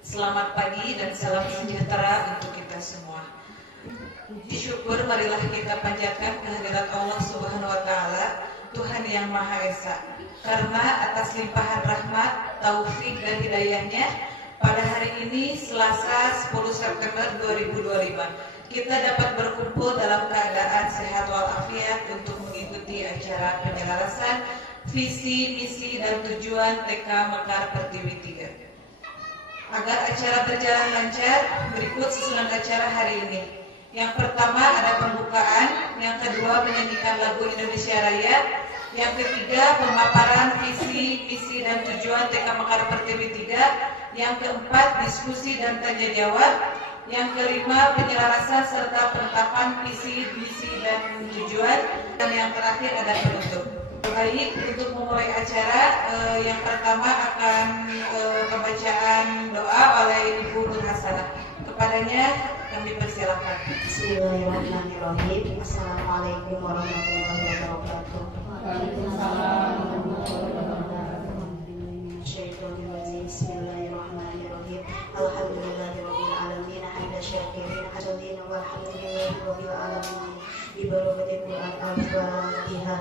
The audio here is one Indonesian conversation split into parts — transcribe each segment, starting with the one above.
Selamat pagi dan salam sejahtera untuk kita semua. Puji syukur marilah kita panjatkan kehadirat Allah Subhanahu wa taala, Tuhan yang Maha Esa. Karena atas limpahan rahmat, taufik dan hidayahnya, pada hari ini Selasa 10 September 2025, kita dapat berkumpul dalam keadaan sehat walafiat untuk mengikuti acara penyelarasan visi, misi, dan tujuan TK Mekar Pertiwi 3. Agar acara berjalan lancar, berikut susunan acara hari ini. Yang pertama ada pembukaan, yang kedua menyanyikan lagu Indonesia Raya, yang ketiga pemaparan visi, misi, dan tujuan TK Mekar Pertiwi 3, yang keempat diskusi dan tanya jawab, yang kelima penyelarasan serta penetapan visi, misi, dan tujuan, dan yang terakhir ada penutup. Baik, untuk memulai acara, yang pertama akan pembacaan doa oleh Ibu Nur Hasanah. Kepadanya kami persilakan. Bismillahirrahmanirrahim. Assalamualaikum warahmatullahi wabarakatuh. Waalaikumsalam warahmatullahi wabarakatuh. Bismillahirrahmanirrahim. Alhamdulillahirabbil alamin, hamdan syakirin hamdan walhamdulillahirabbil alamin. Bi barakatil Quran al-Fatihah.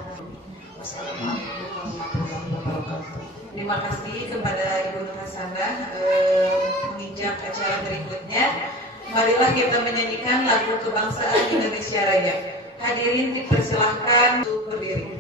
Wassalamualaikum warahmatullahi wabarakatuh. Terima kasih kepada Ibu Nur Hasanah. Menginjak acara berikutnya, marilah kita menyanyikan lagu kebangsaan Indonesia Raya. Hadirin dipersilahkan untuk berdiri.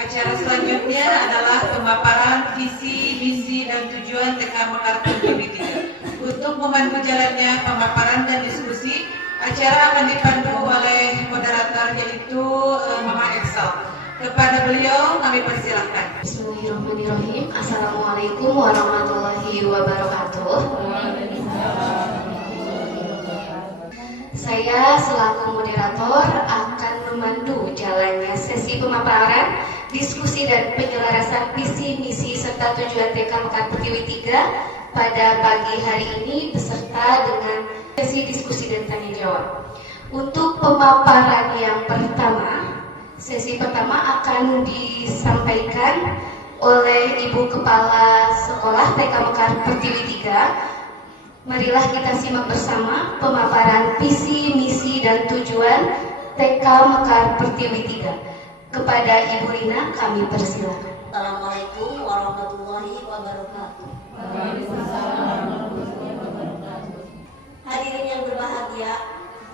Acara selanjutnya adalah pemaparan visi, misi, dan tujuan TK Mekar Pertiwi 3. Untuk memandu jalannya pemaparan dan diskusi, acara akan dipandu oleh moderator yaitu Mama Excel. Kepada beliau kami persilahkan. Bismillahirrahmanirrahim. Assalamualaikum warahmatullahi wabarakatuh. Saya selaku moderator akan memandu jalannya sesi pemaparan, diskusi dan penyelarasan visi, misi, serta tujuan TK Mekar Pertiwi 3 pada pagi hari ini beserta dengan sesi diskusi dan tanya jawab. Untuk pemaparan yang pertama, sesi pertama akan disampaikan oleh Ibu Kepala Sekolah TK Mekar Pertiwi 3. Marilah kita simak bersama pemaparan visi, misi, dan tujuan TK Mekar Pertiwi 3. Kepada Ibu Rina kami persilakan. Assalamualaikum warahmatullahi wabarakatuh. Hadirin yang berbahagia,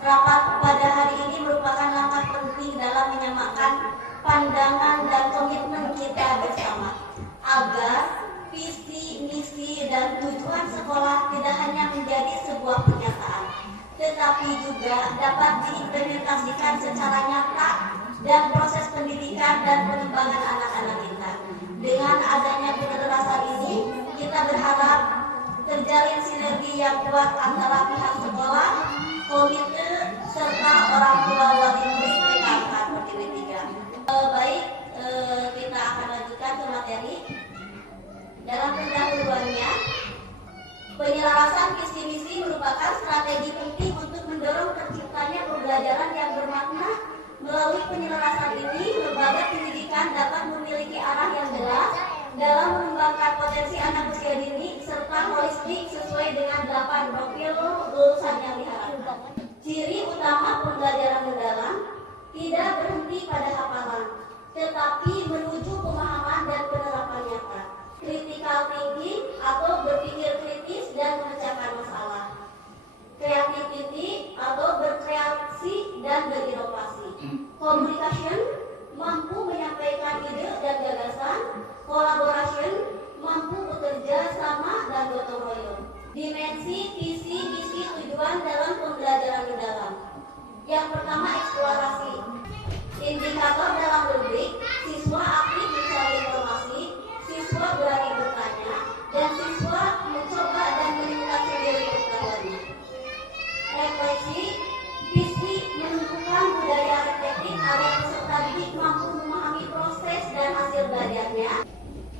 rapat pada hari ini merupakan langkah penting dalam menyamakan pandangan dan komitmen kita bersama agar visi, misi, dan tujuan sekolah tidak hanya menjadi sebuah pernyataan, tetapi juga dapat diimplementasikan secara nyata dan proses pendidikan dan pengembangan anak-anak kita. Dengan adanya penyelarasan ini, kita berharap terjalin sinergi yang kuat antara pihak sekolah, komite, serta orang tua wali murid TK Mekar Pertiwi 3. Baik, kita akan lanjutkan ke materi. Dalam pendahuluannya, penyelarasan visi misi merupakan strategi penting untuk mendorong terciptanya pembelajaran yang bermakna. Melalui penyelarasan ini, lembaga pendidikan dapat memiliki arah yang jelas dalam mengembangkan potensi anak usia dini serta holistik sesuai dengan 8 profil lulusan yang diharapkan. Ciri utama pembelajaran mendalam tidak berhenti pada hafalan, tetapi menuju pemahaman dan penerapan nyata. Critical thinking atau berpikir kritis dan memecahkan masalah. Creativity atau berkreasi dan berinovasi. Communication mampu menyampaikan ide dan gagasan. Collaboration mampu bekerja sama dan gotong royong. Dimensi Yang pertama, eksplorasi. Indikator dalam rubrik, siswa aktif mencari informasi, siswa berani bertanya, dan siswa mencoba dan meningkat sendiri pengetahuannya. Refleksi, visi menumbuhkan budaya reflektif agar peserta didik mampu memahami proses dan hasil belajarnya.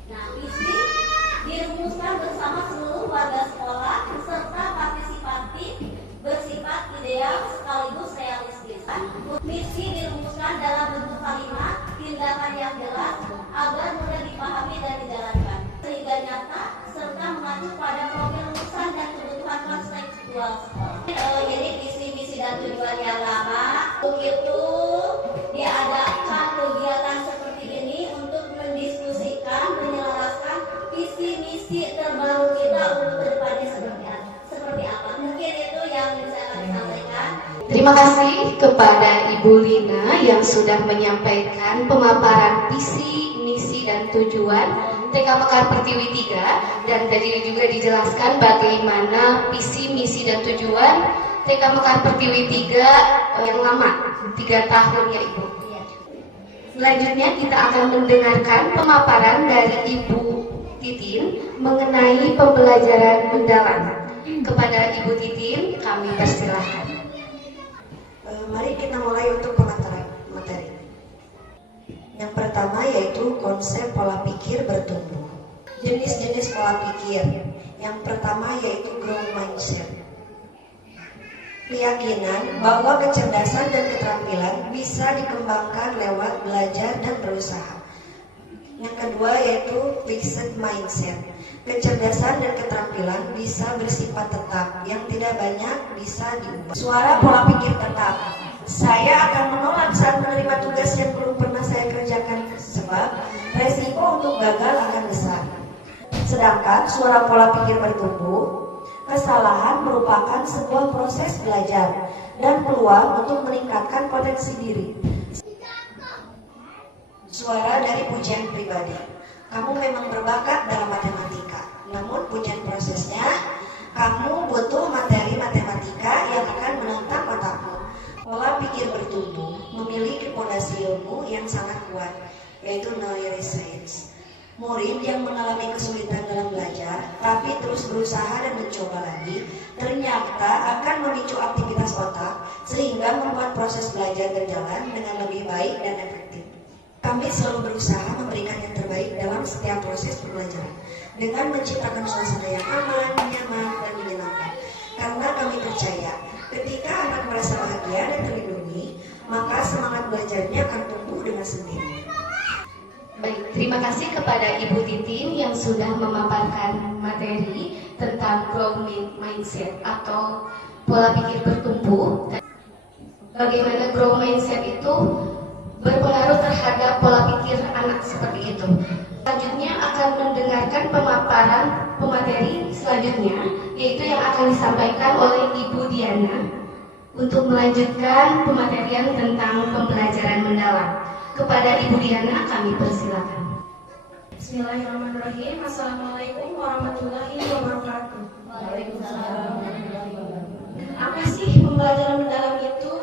Nah, visi dirumuskan bersama seluruh warga sekolah serta partisipatif, bersifat ideal sekaligus realistis. Misi dirumuskan dalam bentuk kalimat, tindakan yang jelas agar mudah dipahami dan dijalankan, sehingga nyata serta mengacu pada profil lulusan dan kebutuhan kontekstual sekolah. Jadi visi misi dan tujuan yang lama begitu diadakan kegiatan seperti ini untuk mendiskusikan, menyelaraskan visi misi terbaru kita untuk kedepannya seperti apa. Mungkin itu yang bisa kami sampaikan. Terima kasih kepada Ibu Lina yang sudah menyampaikan pemaparan visi, misi, dan tujuan TK Mekar Pertiwi 3, dan tadi juga dijelaskan bagaimana visi, misi, dan tujuan TK Mekar Pertiwi 3 yang lama, 3 tahun ya Ibu. Selanjutnya kita akan mendengarkan pemaparan dari Ibu Titin mengenai pembelajaran mendalam. Kepada Ibu Titin, kami persilahkan. Mari kita mulai untuk pemaparan materi. Yang pertama yaitu konsep pola pikir bertumbuh. Jenis-jenis pola pikir. Yang pertama yaitu growth mindset. Keyakinan bahwa kecerdasan dan keterampilan bisa dikembangkan lewat belajar dan berusaha. Yang kedua yaitu fixed mindset. Kecerdasan dan keterampilan bisa bersifat tetap, yang tidak banyak bisa diubah. Suara pola pikir tetap. Saya akan menolak saat menerima tugas yang belum pernah saya kerjakan, sebab resiko untuk gagal akan besar. Sedangkan suara pola pikir bertumbuh, kesalahan merupakan sebuah proses belajar dan peluang untuk meningkatkan potensi diri. Suara dari pujian pribadi. Kamu memang berbakat dalam matematika, namun pujian prosesnya, kamu butuh materi matematika yang akan menantang otakmu. Pola pikir bertumbuh memiliki fondasi ilmu yang sangat kuat, yaitu neuroscience. Murid yang mengalami kesulitan dalam belajar, tapi terus berusaha dan mencoba lagi, ternyata akan memicu aktivitas otak, sehingga membuat proses belajar berjalan dengan lebih baik dan efektif. Kami selalu berusaha memberikan yang terbaik dalam setiap proses pembelajaran dengan menciptakan suasana yang aman, nyaman, dan menyenangkan. Karena kami percaya, ketika anak merasa bahagia dan terlindungi, maka semangat belajarnya akan tumbuh dengan sendirinya. Baik, terima kasih kepada Ibu Titin yang sudah memaparkan materi tentang growth mindset atau pola pikir bertumbuh. Bagaimana growth mindset itu berpengaruh terhadap pola pikir anak seperti itu. Selanjutnya akan mendengarkan pemaparan pemateri selanjutnya, yaitu yang akan disampaikan oleh Ibu Diana untuk melanjutkan pematerian tentang pembelajaran mendalam. Kepada Ibu Diana kami persilakan. Bismillahirrahmanirrahim. Assalamualaikum warahmatullahi wabarakatuh. Waalaikumsalam. Apa sih pembelajaran mendalam itu?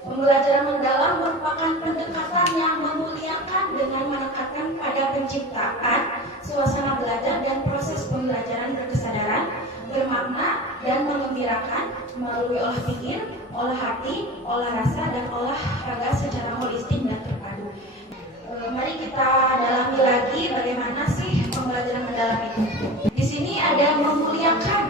Pembelajaran mendalam merupakan pendekatan yang memuliakan dengan menekankan pada penciptaan suasana belajar dan proses pembelajaran berkesadaran, bermakna, dan mengembirakan melalui olah pikir, olah hati, olah rasa, dan olah raga secara holistik dan terpadu. Mari kita dalami lagi bagaimana sih pembelajaran mendalam itu. Di sini ada memuliakan.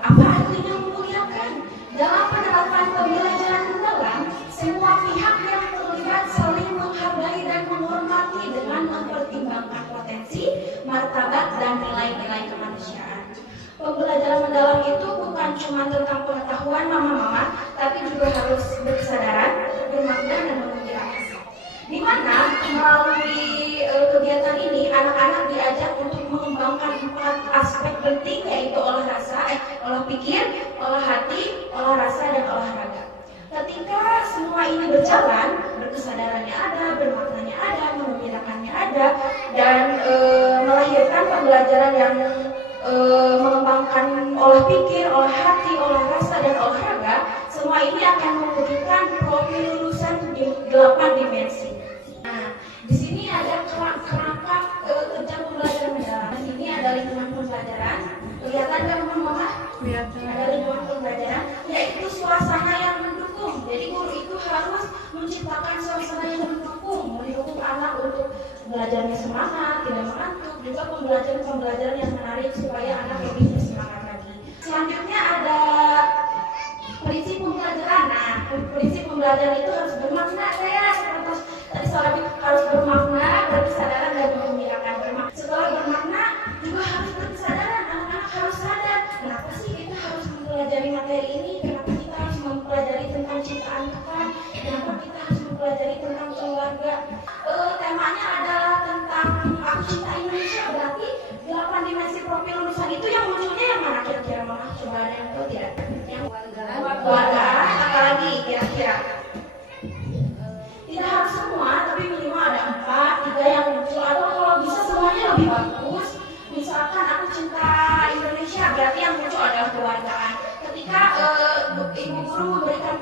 Apa artinya memuliakan? Dalam penerapan pembelajaran mendalam, semua pihak yang terlibat saling menghargai dan menghormati dengan mempertimbangkan potensi, martabat, dan nilai-nilai kemanusiaan. Pembelajaran mendalam itu bukan cuma tentang pengetahuan mama-mama, tapi juga harus berkesadaran, bermakna, dan mengembirakan. Di mana melalui kegiatan ini anak-anak diajak untuk mengembangkan 4 aspek penting, yaitu olah pikir, olah hati, olah rasa, dan olahraga. Ketika semua ini berjalan, berkesadarannya ada, bermaknanya ada, mengembirakannya ada, dan melahirkan pembelajaran yang mengembangkan olah pikir, olah hati, olah rasa, dan olahraga. Semua ini akan mewujudkan untuk belajarnya semangat, tidak mengantuk, juga pembelajaran yang menarik supaya anak lebih bersemangat lagi. Selanjutnya ada prinsip pembelajaran. Nah, prinsip pembelajaran itu harus bermakna, saya seperti tadi soal harus bermakna, berkesadaran dan mengembirakan. Setelah bermakna juga harus berkesadaran, anak-anak harus sadar kenapa sih kita harus mempelajari materi ini, kenapa kita harus mempelajari tentang ciptaan Tuhan, kenapa kita harus mempelajari tentang keluarga. Temanya adalah tentang Aku Cinta Indonesia, berarti 8 dimensi profil lulusan itu yang munculnya yang mana kira-kira, Mama? Coba ada yang tahu tidak? Yang keluargaan, apalagi kira-kira? Tidak harus semua, tapi minimal ada 4, 3 yang muncul, atau kalau bisa semuanya lebih bagus. Misalkan Aku Cinta Indonesia, berarti yang muncul adalah keluargaan. Ketika ibu guru memberikan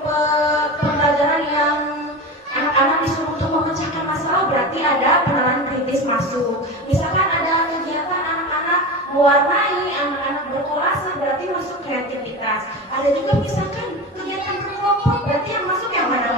pembelajaran yang anak-anak disuruh untuk memecahkan masalah, berarti ada penilaian kritis masuk. Misalkan ada kegiatan anak-anak mewarnai, anak-anak berkolase, berarti masuk kreativitas. Ada juga misalkan kegiatan berkelompok, berarti yang masuk yang mana?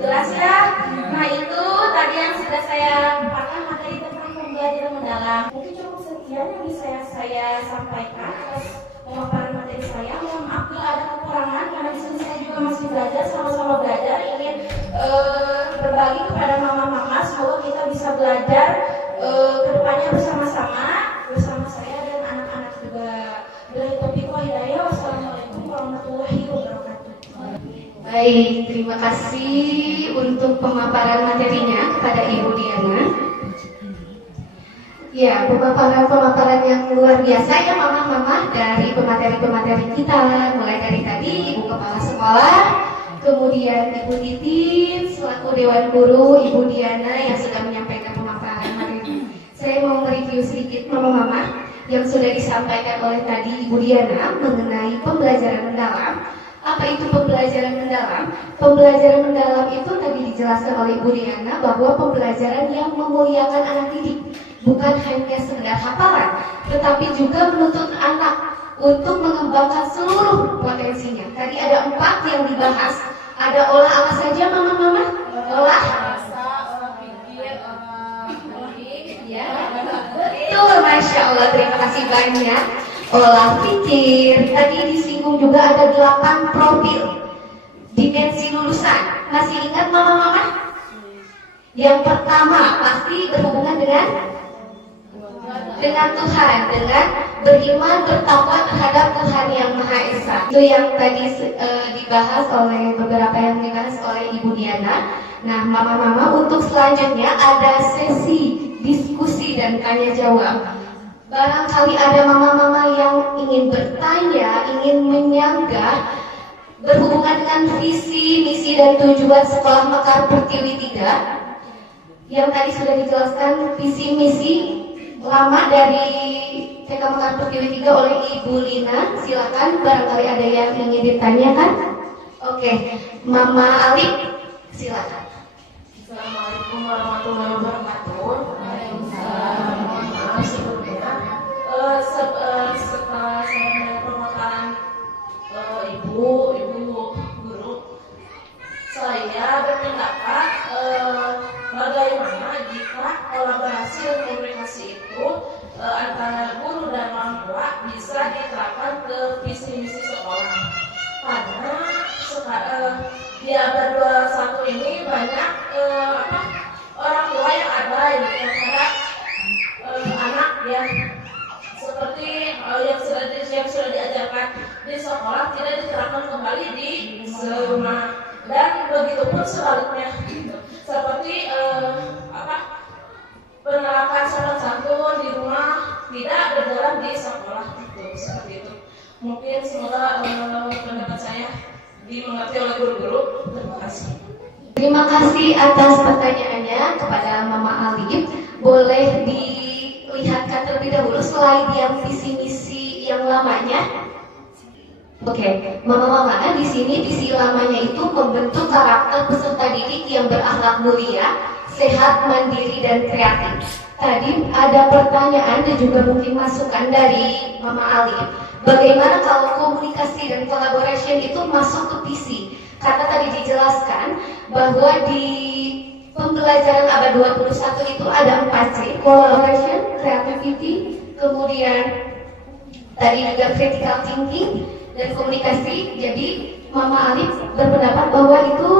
Jelas ya? Nah itu tadi yang sudah saya paparkan materi tentang pembelajaran mendalam. Mungkin cukup sekian yang bisa saya sampaikan atas pemaparan materi saya. Mohon maaf bila ada kekurangan, karena di sini saya juga masih belajar, sama-sama belajar, ingin berbagi kepada mama-mama. Semoga kita bisa belajar kedepannya bersama-sama saya dan anak-anak juga. Billahi taufiq wal hidayah. Wassalamualaikum warahmatullahi wabarakatuh. Baik, terima kasih untuk pemaparan materinya kepada Ibu Diana. Ya, pemaparan yang luar biasa ya mama-mama dari pemateri-pemateri kita. Mulai dari tadi Ibu Kepala Sekolah, kemudian Ibu Titin selaku Dewan Guru, Ibu Diana yang sudah menyampaikan pemaparan materi. Saya mau mereview sedikit mama-mama yang sudah disampaikan oleh tadi Ibu Diana mengenai pembelajaran mendalam. Apa itu pembelajaran mendalam? Pembelajaran mendalam itu tadi dijelaskan oleh Ibu Diana bahwa pembelajaran yang memuliakan anak didik, bukan hanya sekedar hafalan, tetapi juga menuntut anak untuk mengembangkan seluruh potensinya. Tadi ada 4 yang dibahas. Ada olah apa saja mama-mama? Olah pikir, ya. Betul, Masya Allah, terima kasih banyak. Olah pikir, tadi disinggung juga ada 8 profil dimensi lulusan. Masih ingat mama-mama? Yang pertama pasti berhubungan dengan Tuhan, dengan beriman, bertakwa terhadap Tuhan yang Maha Esa. Itu yang tadi dibahas oleh beberapa yang dibahas oleh Ibu Diana. Nah, mama-mama, untuk selanjutnya ada sesi diskusi dan tanya jawab. Barangkali ada mama-mama yang ingin bertanya, ingin menyanggah berhubungan dengan visi, misi, dan tujuan Sekolah Mekar Pertiwi 3 yang tadi sudah dijelaskan visi, misi lama dari TK Mekar Pertiwi 3 oleh Ibu Lina. Silakan, barangkali ada yang ingin ditanyakan. Oke, Mama Ali, silakan. Assalamualaikum warahmatullahi wabarakatuh. Maaf sebelumnya, setelah saya mendengar pemaparan ibu guru, saya berpendapat bagaimana jika kolaborasi dan komunikasi itu antara guru dan orang tua bisa diterapkan ke visi misi sekolah. Karena di abad 21 ini banyak orang tua yang abai terhadap anak yang seperti yang sudah diajarkan di sekolah tidak diterapkan kembali di rumah, dan begitu pun sebaliknya, seperti penerapan sopan santun di rumah tidak berjalan di sekolah itu, seperti itu. Mungkin semoga pendapat saya dimengerti oleh guru-guru. Terima kasih. Terima kasih atas pertanyaannya kepada Mama Alif. Boleh dilihatkan terlebih dahulu slide yang visi misi yang lamanya. Oke, Mama-mama, di sini visi lamanya itu membentuk karakter peserta didik yang berakhlak mulia, sehat, mandiri, dan kreatif. Tadi ada pertanyaan dan juga mungkin masukan dari Mama Alif. Bagaimana kalau komunikasi dan collaboration itu masuk ke visi? Karena tadi dijelaskan bahwa di pembelajaran abad 21 itu ada 4C, collaboration, creativity, kemudian tadi juga critical thinking dan komunikasi. Jadi Mama Alif berpendapat bahwa itu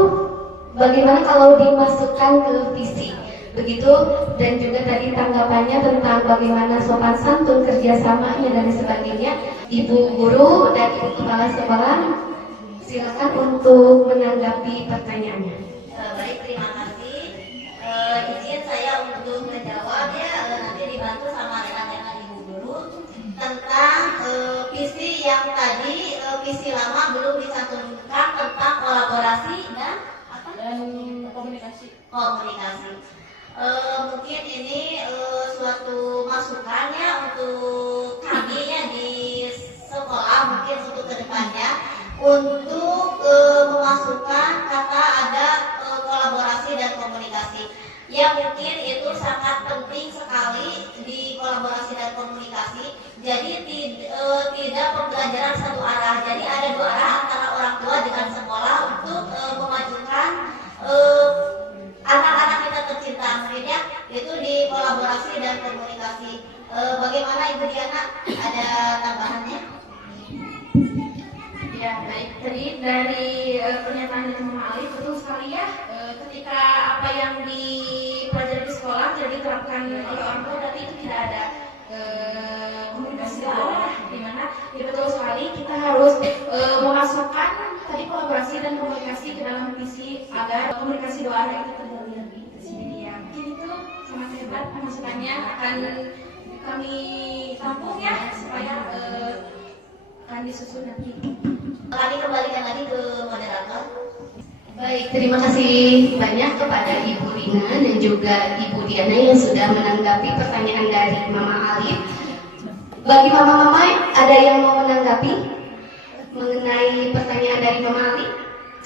bagaimana kalau dimasukkan ke visi begitu, dan juga tadi tanggapannya tentang bagaimana sopan santun, kerjasamanya dan sebagainya. Ibu guru dan ibu kepala sekolah silakan untuk menanggapi pertanyaannya. Baik, terima kasih. Izin saya untuk menjawab ya, nanti dibantu sama rekan-rekan ibu guru tentang visi yang tadi, visi lama belum dicantumkan tentang kolaborasi dan komunikasi. Mungkin ini suatu masukannya untuk kami ya di sekolah, mungkin untuk kedepannya untuk memasukkan kata ada kolaborasi dan komunikasi. Ya mungkin itu sangat penting sekali di kolaborasi dan komunikasi. Jadi tidak pembelajaran satu arah. Jadi ada dua arah antara orang tua dengan sekolah untuk memajukan anak-anak kita tercinta. Mungkin ya itu di kolaborasi dan komunikasi. Bagaimana Ibu Diana? Ada tambahannya? Ya, baik. Tadi dari pernyataan dari Mama Alif, betul sekali ya. Ketika apa yang dipelajari di sekolah tidak diterapkan oleh orang tua, berarti itu tidak ada komunikasi dakwah, di mana ya betul sekali kita harus memasukkan tadi kolaborasi dan komunikasi ke dalam visi agar komunikasi dua arah itu terjadi lebih di sini ya. Mungkin itu sangat hebat masukannya, akan kami tampung ya supaya akan disusun nanti. Kami kembalikan lagi ke moderator. Baik, terima kasih banyak kepada Ibu Rina dan juga Ibu Diana yang sudah menanggapi pertanyaan dari Mama Alif. Bagi mama-mama, ada yang mau menanggapi mengenai pertanyaan dari Mama Alif?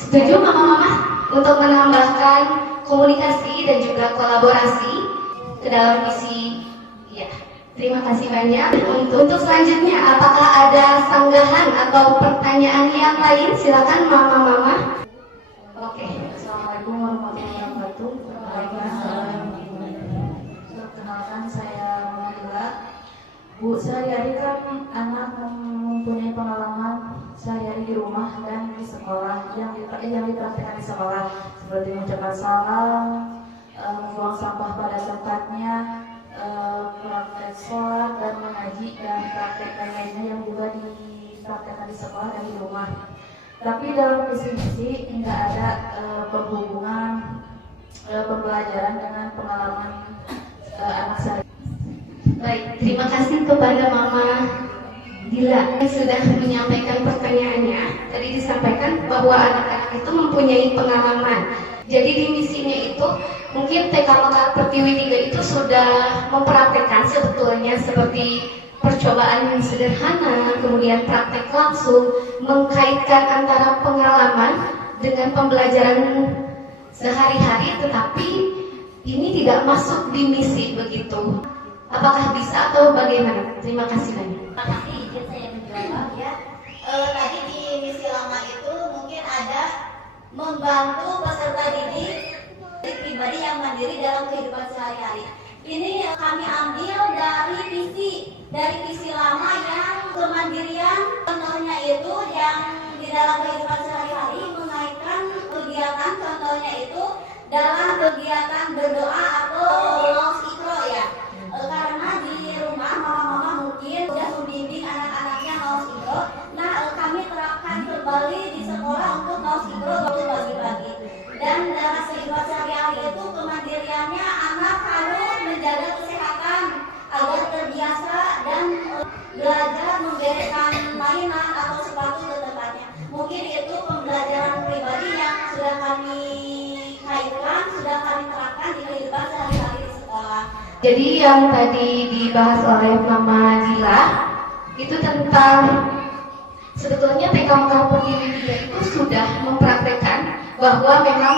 Setuju mama-mama untuk menambahkan komunikasi dan juga kolaborasi ke dalam visi? Ya, terima kasih banyak. Untuk selanjutnya, apakah ada sanggahan atau pertanyaan yang lain? Silakan mama-mama. Oke. Assalamualaikum warahmatullahi wabarakatuh. Perkenalkan, saya Nabila. Bu, sehari-hari kan anak mempunyai pengalaman sehari-hari di rumah dan di sekolah yang dipraktikkan di sekolah, seperti mengucapkan salam, membuang sampah pada tempatnya, praktek sholat dan mengaji, dan praktek lainnya yang juga dipraktekkan di sekolah dan di rumah. Tapi dalam visi-misi tidak ada penghubungan pembelajaran dengan pengalaman anak saya. Baik, terima kasih kepada Mama Dila yang sudah menyampaikan pertanyaannya. Tadi disampaikan bahwa anak-anak itu mempunyai pengalaman. Jadi di misinya itu mungkin TKMK Pertiwi 3 itu sudah mempraktekkan sebetulnya seperti percobaan yang sederhana, kemudian praktek langsung, mengkaitkan antara pengalaman dengan pembelajaran sehari-hari, tetapi ini tidak masuk di misi begitu. Apakah bisa atau bagaimana? Terima kasih banyak. Terima kasih, izin saya menjawab ya. Tadi di misi lama itu mungkin ada membantu peserta didik pribadi yang mandiri dalam kehidupan sehari-hari. Ini kami ambil dari visi lama yang kemandirian, contohnya itu yang di dalam kehidupan sehari-hari mengaitkan kegiatan, contohnya itu dalam kegiatan berdoa atau maus ikro ya. Karena di rumah mama-mama mungkin sudah membimbing anak-anaknya maus ikro. Nah, kami terapkan kembali di sekolah untuk maus ikro waktu pagi-pagi. Dan dalam kehidupan sehari-hari itu kemandiriannya anak harus menjaga kesehatan agar terbiasa dan belajar membereskan mainan atau sepatu ke tempatnya. Mungkin itu pembelajaran pribadi yang sudah kami kaitkan, sudah kami terapkan di kehidupan sehari-hari di sekolah. Jadi yang tadi dibahas oleh Mama Dila itu tentang sebetulnya TKMK Pertiwi 3 itu sudah mempraktekkan bahwa memang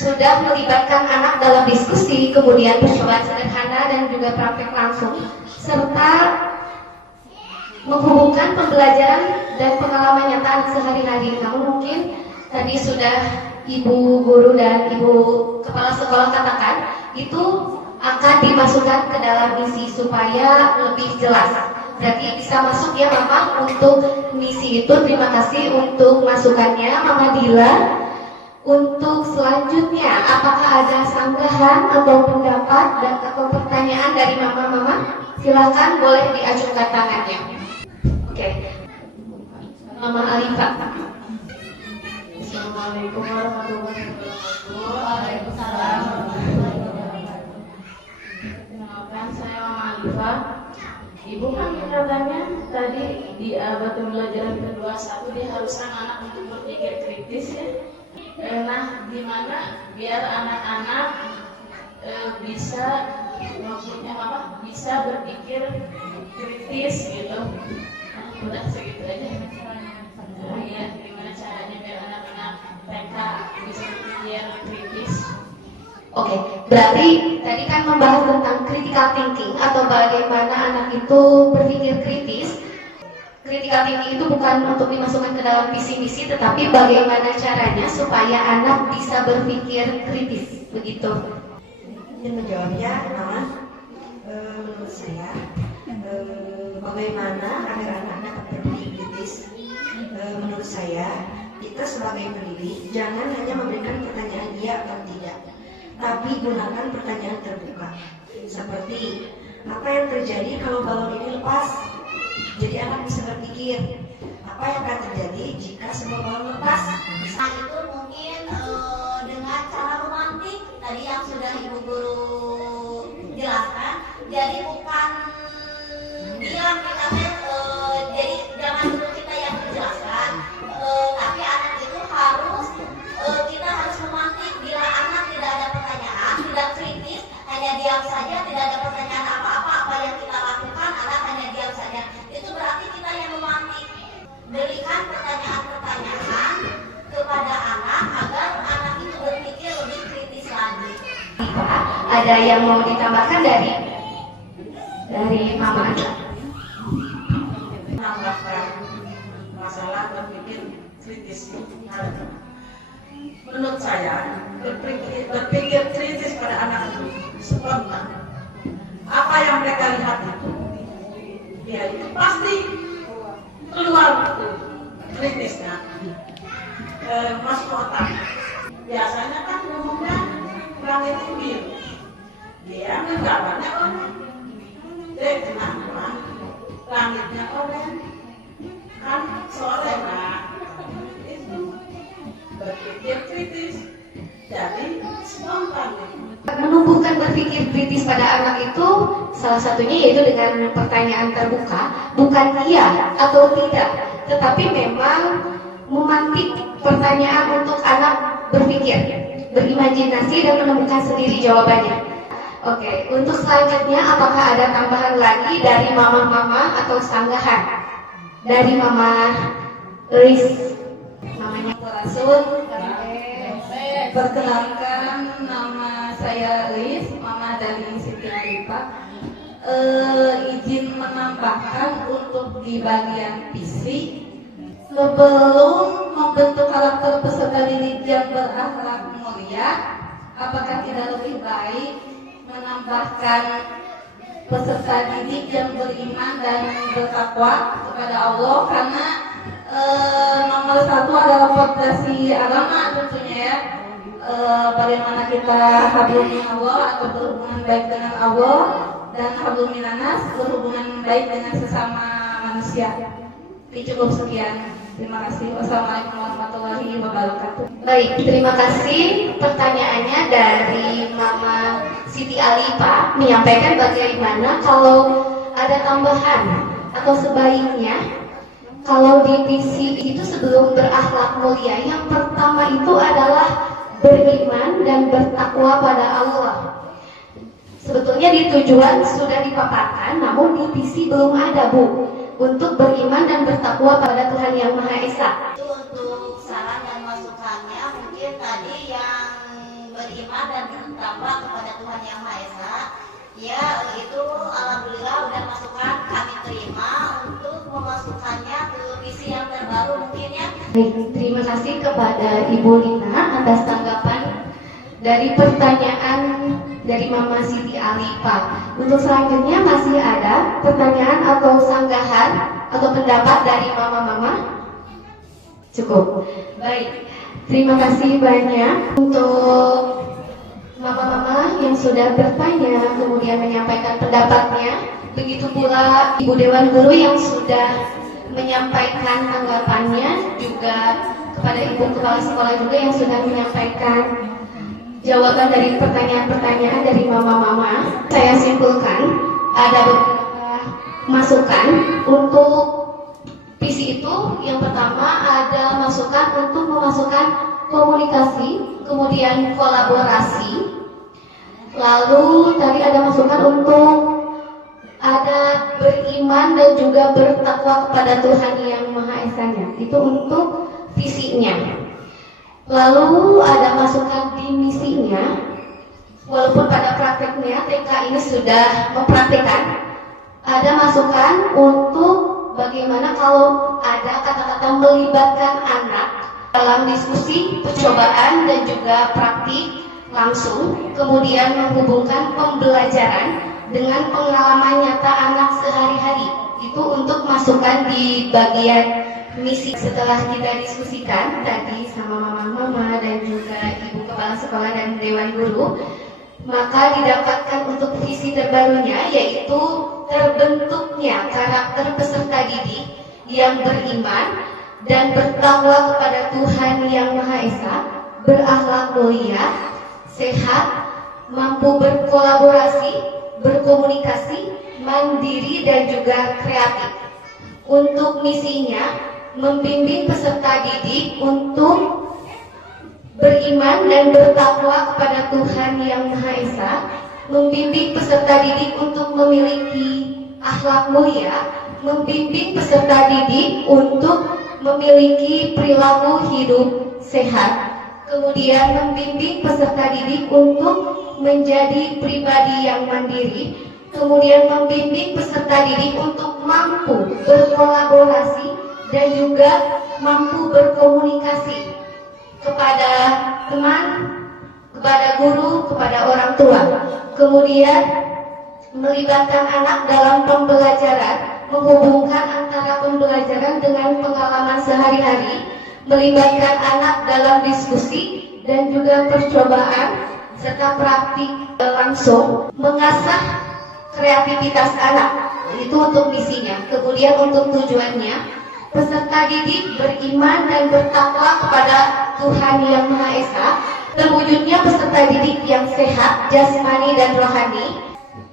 sudah melibatkan anak dalam diskusi, kemudian percobaan sederhana dan juga praktek langsung, serta menghubungkan pembelajaran dan pengalaman nyata sehari-hari. Namun mungkin tadi sudah Ibu Guru dan Ibu Kepala Sekolah katakan, itu akan dimasukkan ke dalam misi supaya lebih jelas. Berarti bisa masuk ya Mama untuk misi itu. Terima kasih untuk masukannya Mama Dila. Untuk selanjutnya, apakah ada sanggahan atau pendapat dan atau pertanyaan dari Mama-Mama? Silakan, boleh diajukan tangannya. Oke. Mama Alifa. Assalamualaikum warahmatullahi wabarakatuh. Waalaikumsalam warahmatullahi wabarakatuh. Kenalkan, saya Mama Alifa. Ibu kan katanya tadi di batu pembelajaran kedua satu diharuskan anak untuk berpikir kritis ya. Nah, gimana biar anak-anak bisa maksudnya apa? Bisa berpikir kritis gitu. Nah, udah segitu aja. Iya, gimana caranya biar anak-anak TK bisa berpikir kritis? Oke, berarti tadi kan membahas tentang critical thinking atau bagaimana anak itu berpikir kritis. Critical thinking itu bukan untuk dimasukkan ke dalam visi-misi, tetapi bagaimana caranya supaya anak bisa berpikir kritis, begitu. Dan menjawabnya, Mama, menurut saya, bagaimana agar anak dapat berpikir kritis? Menurut saya, kita sebagai pendidik jangan hanya memberikan pertanyaan iya atau tidak, tapi gunakan pertanyaan terbuka. Seperti, apa yang terjadi kalau balon ini lepas? Jadi anak bisa berpikir, apa yang akan terjadi jika semua balon lepas? Nah itu mungkin dengan cara romantik tadi yang sudah Ibu Guru jelaskan. Jadi bukan bilang kita jadi jangan dulu kita yang menjelaskan, tapi anak itu harus kita harus romantik. Bila anak tidak ada pertanyaan, tidak kritis, hanya diam saja, tidak ada pertanyaan apa-apa, apa yang kita lakukan, anak hanya diam saja. Itu berarti kita yang romantik. Berikan pertanyaan-pertanyaan kepada anak agar anak itu berpikir lebih kritis lagi. Ada yang mau ditambahkan dari Mama Aja? Menambahkan masalah berpikir kritis. Menurut saya, berpikir kritis pada anak itu spontan. Apa yang mereka lihat itu, ya itu pasti keluar kritisnya, masuk otak. Biasanya kan umumnya langit biru, dia menggambarnya orang. Kenapa langitnya orang kan sore itu berpikir kritis, jadi spontan. Menumbuhkan berpikir kritis pada anak itu salah satunya yaitu dengan pertanyaan terbuka, bukan iya atau tidak, tetapi memang memantik pertanyaan untuk anak berpikir, berimajinasi dan menemukan sendiri jawabannya. Oke, untuk selanjutnya apakah ada tambahan lagi dari mama-mama atau sanggahan? Dari Mama Liz, namanya Rasul. Perkenalkan, nama saya Liz, Mama dari Siti Alifa. Izin menambahkan untuk di bagian visi, sebelum membentuk karakter peserta didik yang berakhlak mulia, apakah tidak lebih baik menambahkan peserta didik yang beriman dan bertakwa kepada Allah? Karena nomor satu adalah fondasi agama tentunya ya. Bagaimana kita hablum minallah atau berhubungan baik dengan Allah, dan hablum minanas berhubungan baik dengan sesama manusia. Cukup sekian. Terima kasih. Wassalamualaikum warahmatullahi wabarakatuh. Baik, terima kasih. Pertanyaannya dari Mama Siti Alifa menyampaikan bagaimana kalau ada tambahan atau sebaiknya kalau di visi itu sebelum berakhlak mulia, yang pertama itu adalah beriman dan bertakwa pada Allah. Sebetulnya di tujuan sudah dipaparkan, namun di visi belum ada, Bu, untuk beriman dan bertakwa pada Tuhan Yang Maha Esa. Itu untuk saran dan masukannya, mungkin tadi yang beriman dan bertakwa kepada Tuhan Yang Maha Esa, ya itu alhamdulillah udah masukan kami terima untuk memasukkannya ke visi yang terbaru mungkin ya. Baik, terima kasih kepada Ibu Lina atas tanggapan dari pertanyaan dari Mama Siti Alifa. Untuk selanjutnya masih ada pertanyaan atau sanggahan atau pendapat dari mama-mama? Cukup. Baik, terima kasih banyak untuk mama-mama yang sudah bertanya kemudian menyampaikan pendapatnya. Begitu pula Ibu Dewan Guru yang sudah menyampaikan tanggapannya, juga kepada Ibu Kepala Sekolah juga yang sudah menyampaikan jawaban dari pertanyaan-pertanyaan dari mama-mama. Saya simpulkan ada beberapa masukan untuk visi itu. Yang pertama ada masukan untuk memasukkan komunikasi, kemudian kolaborasi. Lalu tadi ada masukan untuk ada beriman dan juga bertakwa kepada Tuhan Yang Maha Esa-Nya. Itu untuk visinya. Lalu ada masukan di misinya. Walaupun pada prakteknya TK ini sudah mempraktekkan, ada masukan untuk bagaimana kalau ada kata-kata melibatkan anak dalam diskusi, percobaan dan juga praktik langsung, kemudian menghubungkan pembelajaran dengan pengalaman nyata anak sehari-hari. Itu untuk masukan di bagian misi. Setelah kita diskusikan tadi sama mama-mama dan juga Ibu Kepala Sekolah dan Dewan Guru, maka didapatkan untuk visi terbarunya yaitu terbentuknya karakter peserta didik yang beriman dan bertakwa kepada Tuhan Yang Maha Esa, berakhlak mulia, sehat, mampu berkolaborasi, berkomunikasi, mandiri dan juga kreatif. Untuk misinya membimbing peserta didik untuk beriman dan bertakwa kepada Tuhan Yang Maha Esa, membimbing peserta didik untuk memiliki akhlak mulia, membimbing peserta didik untuk memiliki perilaku hidup sehat, kemudian membimbing peserta didik untuk menjadi pribadi yang mandiri, kemudian membimbing peserta didik untuk mampu berkolaborasi dan juga mampu berkomunikasi kepada teman, kepada guru, kepada orang tua. Kemudian melibatkan anak dalam pembelajaran, menghubungkan antara pembelajaran dengan pengalaman sehari-hari, melibatkan anak dalam diskusi dan juga percobaan serta praktik langsung, mengasah kreativitas anak. Itu untuk misinya. Kemudian untuk tujuannya, peserta didik beriman dan bertakwa kepada Tuhan Yang Maha Esa, terwujudnya peserta didik yang sehat jasmani dan rohani,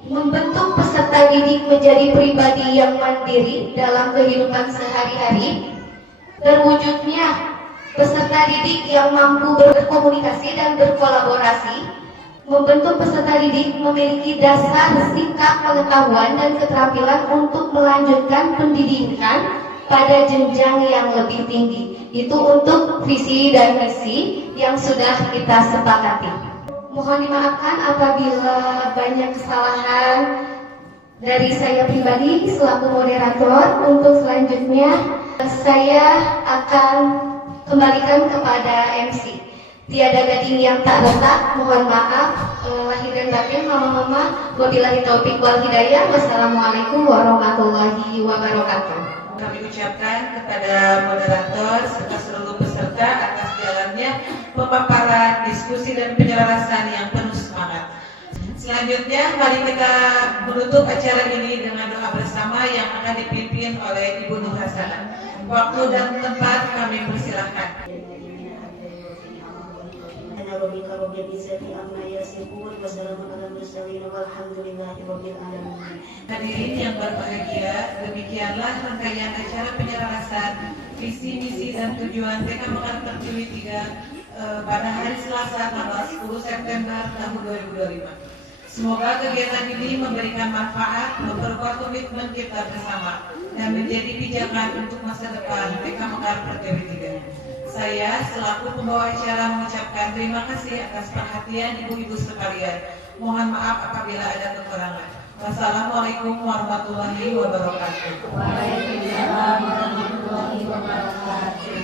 membentuk peserta didik menjadi pribadi yang mandiri dalam kehidupan sehari-hari, terwujudnya peserta didik yang mampu berkomunikasi dan berkolaborasi, membentuk peserta didik memiliki dasar sikap pengetahuan dan keterampilan untuk melanjutkan pendidikan pada jenjang yang lebih tinggi. Itu untuk visi dan misi yang sudah kita sepakati. Mohon dimaafkan apabila banyak kesalahan dari saya pribadi selaku moderator. Untuk selanjutnya saya akan kembalikan kepada MC. Tiada gading yang tak retak, mohon maaf lahir dan batin mama-mama. Wabillahi taufik wal hidayah. Wassalamualaikum warahmatullahi wabarakatuh. Kami ucapkan kepada moderator serta seluruh peserta atas jalannya pemaparan, diskusi dan penyelarasan yang penuh semangat. Selanjutnya mari kita menutup acara ini dengan doa bersama yang akan dipimpin oleh Ibu Nur Hasanah. Waktu dan tempat kami persilahkan. Hadirin yang berbahagia, demikianlah rangkaian acara penyelarasan visi, misi dan tujuan TK Mekar Pertiwi 3 pada hari Selasa tanggal 10 September tahun 2025. Semoga kegiatan ini memberikan manfaat, memperkuat komitmen kita bersama dan menjadi pijakan untuk masa depan TK Mekar Pertiwi 3. Saya selaku pembawa acara mengucapkan terima kasih atas perhatian ibu-ibu sekalian. Mohon maaf apabila ada kekurangan. Wassalamualaikum warahmatullahi wabarakatuh. Waalaikumsalam warahmatullahi wabarakatuh.